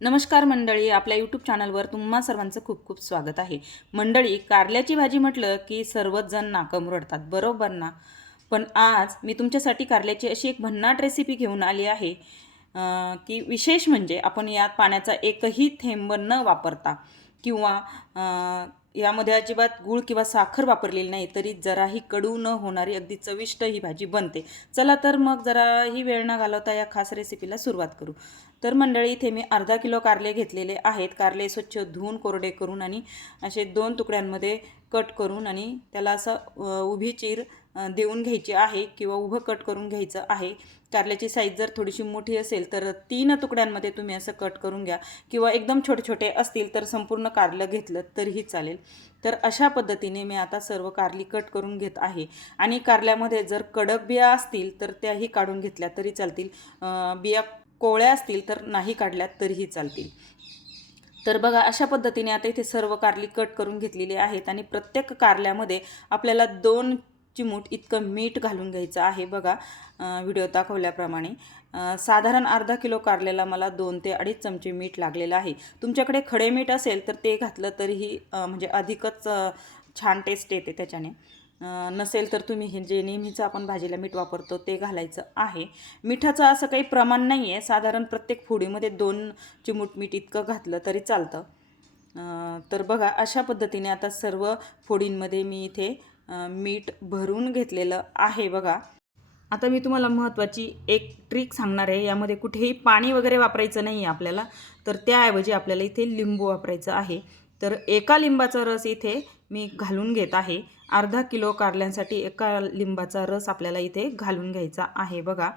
नमस्कार मंडळी, आपल्या यूट्यूब चॅनलवर तुम्हा सर्वांचं खूप खूप स्वागत आहे. मंडळी, कारल्याची भाजी म्हटलं की सर्वच जण नाकं मुरडतात, बरोबर ना? पण आज मी तुमच्यासाठी कारल्याची अशी एक भन्नाट रेसिपी घेऊन आली आहे की विशेष म्हणजे आपण यात पाण्याचा एकही थेंब न वापरता किंवा यामध्ये अजिबात गूळ किंवा साखर वापरलेली नाही, तरी जराही कडू न होणारी अगदी चविष्ट ही भाजी बनते. चला तर मग जराही वेळ न घालवता या खास रेसिपीला सुरुवात करू. तर मंडळी, इथे मी अर्धा किलो कारले घेतलेले आहेत. कारले स्वच्छ धुवून कोरडे करून आणि असे 2 तुकड्यांमध्ये कट करून आणि त्याला असं उभी चीर देऊन घ्यायची आहे किंवा उभं कट करून घ्यायचं आहे. कारल्याची साईज जर थोडीशी मोठी असेल तर 3 तुकड्यांमध्ये तुम्ही असं कट करून घ्या किंवा एकदम छोटे छोटे असतील तर संपूर्ण कारलं घेतलं तरीही चालेल. तर अशा पद्धतीने मी आता सर्व कारली कट करून घेत आहे. आणि कारल्यामध्ये जर कडक बिया असतील तर त्याही काढून घेतल्या तरी चालतील. बिया कोवळ्या असतील तर नाही काढल्यात तरीही चालतील. तर बघा, अशा पद्धतीने आता इथे सर्व कारली कट करून घेतलेली आहेत आणि प्रत्येक कारल्यामध्ये आपल्याला 2 चिमूट इतकं मीठ घालून घ्यायचं आहे. बघा, व्हिडिओ दाखवल्याप्रमाणे साधारण अर्धा किलो कारल्याला मला 2 ते 2.5 चमचे मीठ लागलेलं आहे. तुमच्याकडे खडे मीठ असेल तर ते घातलं तरीही म्हणजे अधिकच छान टेस्ट येते त्याच्याने. नसेल तर तुम्ही हे जे नेहमीचं आपण भाजीला मीठ वापरतो ते घालायचं आहे. मिठाचं असं काही प्रमाण नाही आहे, साधारण प्रत्येक फोडीमध्ये 2 चिमूट मीठ इतकं घातलं तरी चालतं. तर बघा, अशा पद्धतीने आता सर्व फोडींमध्ये मी इथे मीठ भरून घेतलेलं आहे. बघा, आता मी तुम्हाला महत्त्वाची एक ट्रिक सांगणार आहे. यामध्ये कुठेही पाणी वगैरे वापरायचं नाही आहे आपल्याला, तर त्याऐवजी आपल्याला इथे लिंबू वापरायचं आहे. तर एका लिंबाचा रस इथे मी घालून घेत आहे. अर्धा किलो कारल्यांसाठी एका लिंबाचा रस आपल्याला इथे घालून घ्यायचा आहे. बघा,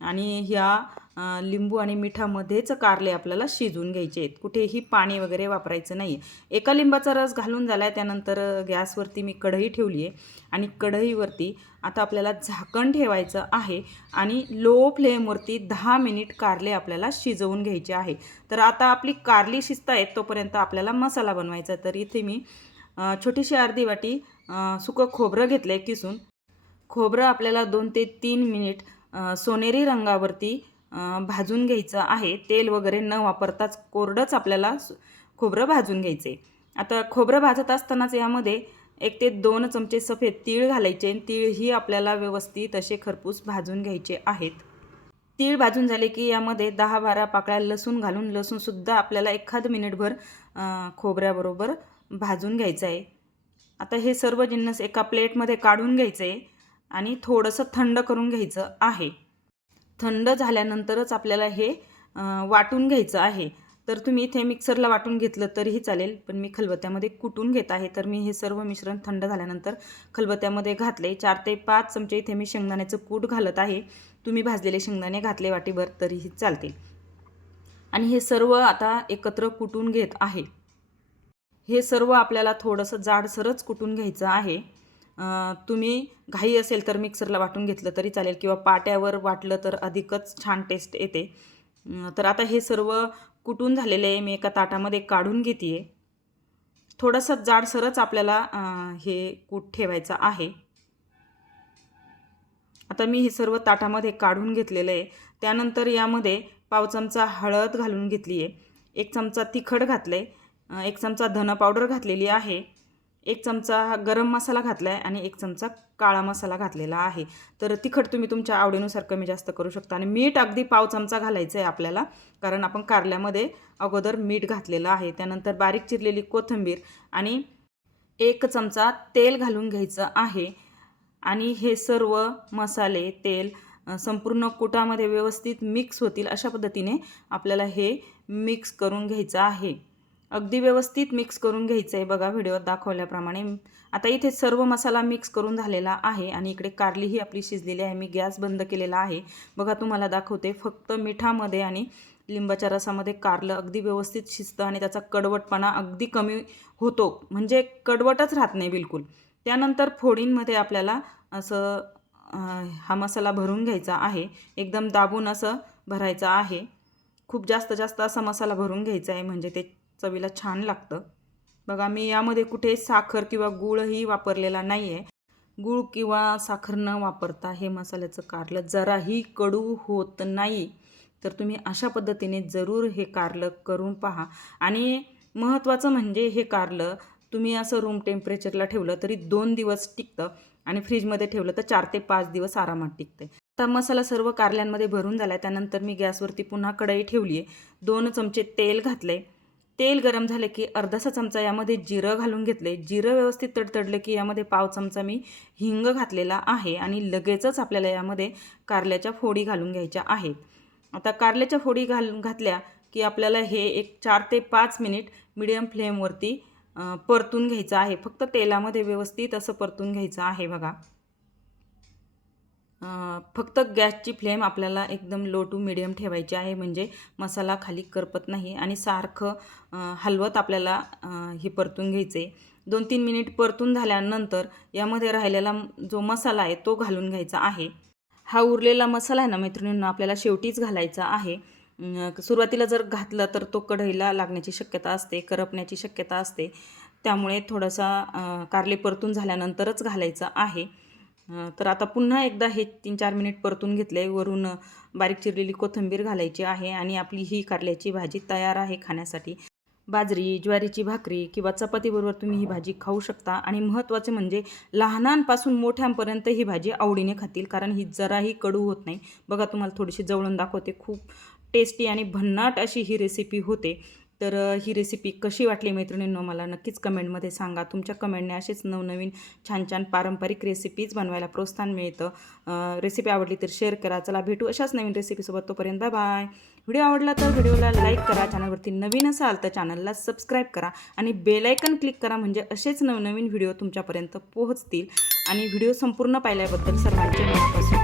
आणि ह्या लिंबू आणि मिठामध्येच कारले आपल्याला शिजवून घ्यायचे आहेत. कुठेही पाणी वगैरे वापरायचं नाही आहे. एका लिंबाचा रस घालून झाला आहे, त्यानंतर गॅसवरती मी कढई ठेवली आहे आणि कढईवरती आता आपल्याला झाकण ठेवायचं आहे आणि लो फ्लेमवरती 10 मिनिट कारले आपल्याला शिजवून घ्यायचे आहे. तर आता आपली कारली शिजत आहेत तोपर्यंत आपल्याला मसाला बनवायचा. तर इथे मी छोटीशी अर्धी वाटी सुकं खोबरं घेतलं आहे किसून. खोबरं आपल्याला 2 ते 3 मिनिट सोनेरी रंगावरती भाजून घ्यायचं आहे. तेल वगैरे न वापरताच कोरडंच आपल्याला खोबरं भाजून घ्यायचे. आता खोबरं भाजत असतानाच यामध्ये 1 ते 2 चमचे सफेद तीळ घालायचे. तीळही आपल्याला व्यवस्थित असे खरपूस भाजून घ्यायचे आहेत. तीळ भाजून झाले की यामध्ये 10-12 पाकळ्या लसूण घालून, लसूणसुद्धा आपल्याला एखाद मिनिटभर खोबऱ्याबरोबर भाजून घ्यायचं आहे. आता हे सर्व जिन्नस एका प्लेटमध्ये काढून घ्यायचं आहे आणि थोडंसं थंड करून घ्यायचं आहे. थंड झाल्यानंतरच आपल्याला हे वाटून घ्यायचं आहे. तर तुम्ही इथे मिक्सरला वाटून घेतलं तरीही चालेल, पण मी खलबत्त्यामध्ये कुटून घेत आहे. तर मी हे सर्व मिश्रण थंड झाल्यानंतर खलबत्त्यामध्ये घातले. 4 ते 5 चमचे इथे मी शेंगदाण्याचं कूट घालत आहे. तुम्ही भाजलेले शेंगदाणे घातले वाटीभर तरीही चालतील. आणि हे सर्व आता एकत्र कुटून घेत आहे. हे सर्व आपल्याला थोडंसं जाडसरच कुटून घ्यायचं आहे. तुम्ही घाई असेल तर मिक्सरला वाटून घेतलं तरी चालेल किंवा पाट्यावर वाटलं तर अधिकच छान टेस्ट येते. तर आता हे सर्व कुटून झालेले आहे, मी एका ताटामध्ये काढून घेते आहे. थोडंसं जाडसरच आपल्याला हे कूट ठेवायचं आहे. आता मी हे सर्व ताटामध्ये काढून घेतलेलं आहे. त्यानंतर यामध्ये पाव चमचा हळद घालून घेतली आहे, 1 चमचा तिखट घातलं आहे, 1 चमचा धना पावडर घातलेली आहे, 1 चमचा गरम मसाला घातला आहे आणि 1 चमचा काळा मसाला घातलेला आहे. तर तिखट तुम्ही तुमच्या आवडीनुसार कमी जास्त करू शकता. आणि मीठ अगदी पाव चमचा घालायचं आहे आपल्याला, कारण आपण कारल्यामध्ये अगोदर मीठ घातलेलं आहे. त्यानंतर बारीक चिरलेली कोथिंबीर आणि 1 चमचा तेल घालून घ्यायचं आहे. आणि हे सर्व मसाले, तेल संपूर्ण कुटामध्ये व्यवस्थित मिक्स होतील अशा पद्धतीने आपल्याला हे मिक्स करून घ्यायचं आहे. अगदी व्यवस्थित मिक्स करून घ्यायचं आहे. बघा, व्हिडिओत दाखवल्याप्रमाणे. आता इथे सर्व मसाला मिक्स करून झालेला आहे आणि इकडे कारलीही आपली शिजलेली आहे. मी गॅस बंद केलेला आहे. बघा, तुम्हाला दाखवते. फक्त मिठामध्ये आणि लिंबाच्या रसामध्ये कारलं अगदी व्यवस्थित शिजतं आणि त्याचा कडवटपणा अगदी कमी होतो, म्हणजे कडवटच राहत नाही बिलकुल. त्यानंतर फोडींमध्ये आपल्याला असं हा मसाला भरून घ्यायचा आहे. एकदम दाबून असं भरायचं आहे. खूप जास्त जास्त असा मसाला भरून घ्यायचा आहे, म्हणजे ते चवीला छान लागतं. बघा, मी यामध्ये कुठे साखर किंवा गूळही वापरलेला नाही आहे. गूळ किंवा साखर न वापरता हे मसाल्याचं कारलं जराही कडू होत नाही. तर तुम्ही अशा पद्धतीने जरूर हे कारलं करून पहा. आणि महत्त्वाचं म्हणजे हे कारलं तुम्ही असं रूम टेम्परेचरला ठेवलं तरी 2 दिवस टिकतं आणि फ्रीजमध्ये ठेवलं तर 4 ते 5 दिवस आरामात टिकते. आता मसाला सर्व कारल्यांमध्ये भरून झाला आहे. त्यानंतर मी गॅसवरती पुन्हा कढई ठेवली आहे. 2 चमचे तेल घातले. तेल गरम झालं की अर्धासा चमचा यामध्ये जिरं घालून घेतले. जिरं व्यवस्थित तडतडलं की यामध्ये पाव चमचा मी हिंग घातलेला आहे आणि लगेचच आपल्याला यामध्ये कारल्याच्या फोडी घालून घ्यायच्या आहेत. आता कारल्याच्या फोडी घातल्या की आपल्याला हे एक 4 ते 5 मिनिट मीडियम फ्लेमवरती परतून घ्यायचं आहे. फक्त तेलामध्ये व्यवस्थित असं परतून घ्यायचं आहे बघा. फक्त गॅसची फ्लेम आपल्याला एकदम लो टू मिडियम ठेवायची आहे, म्हणजे मसाला खाली करपत नाही आणि सारखं हलवत आपल्याला हे परतून घ्यायचे. 2-3 मिनिट परतून झाल्यानंतर यामध्ये राहिलेला जो मसाला आहे तो घालून घ्यायचा आहे. हा उरलेला मसाला आहे ना मैत्रिणींनो, आपल्याला शेवटीच घालायचा आहे. सुरुवातीला जर घातलं तर तो कढईला लागण्याची शक्यता असते, करपण्याची शक्यता असते. त्यामुळे थोडासा कारले परतून झाल्यानंतरच घालायचं आहे. तर आता पुन्हा एकदा हे 3-4 मिनिट परतून घेतले. वरून बारीक चिरलेली कोथिंबीर घालायची आहे आणि आपली ही कारल्याची भाजी तयार आहे खाण्यासाठी. बाजरी, ज्वारीची भाकरी किंवा चपातीबरोबर तुम्ही ही भाजी खाऊ शकता. आणि महत्त्वाचे म्हणजे लहानांपासून मोठ्यांपर्यंत ही भाजी आवडीने खातील, कारण ही जराही कडू होत नाही. बघा, तुम्हाला थोडीशी जवळून दाखवते. खूप टेस्टी आणि भन्नाट अशी ही रेसिपी होते. तर ही रेसिपी कशी वाटली मैत्रिणींनो, मला नक्कीच कमेंटमध्ये सांगा. तुमच्या कमेंटने असेच नवनवीन छान छान पारंपरिक रेसिपीज बनवायला प्रोत्साहन मिळतं. रेसिपी आवडली तर शेअर करा. चला भेटू अशाच नवीन रेसिपीसोबत. तोपर्यंत बाय बाय. व्हिडिओ आवडला तर व्हिडिओला लाईक करा. चॅनलवरती नवीन असाल तर चॅनलला सबस्क्राईब करा आणि बेल आयकन क्लिक करा, म्हणजे असेच नवनवीन व्हिडिओ तुमच्यापर्यंत पोहोचतील. आणि व्हिडिओ संपूर्ण पाहिल्याबद्दल सर्वांचे मनापासून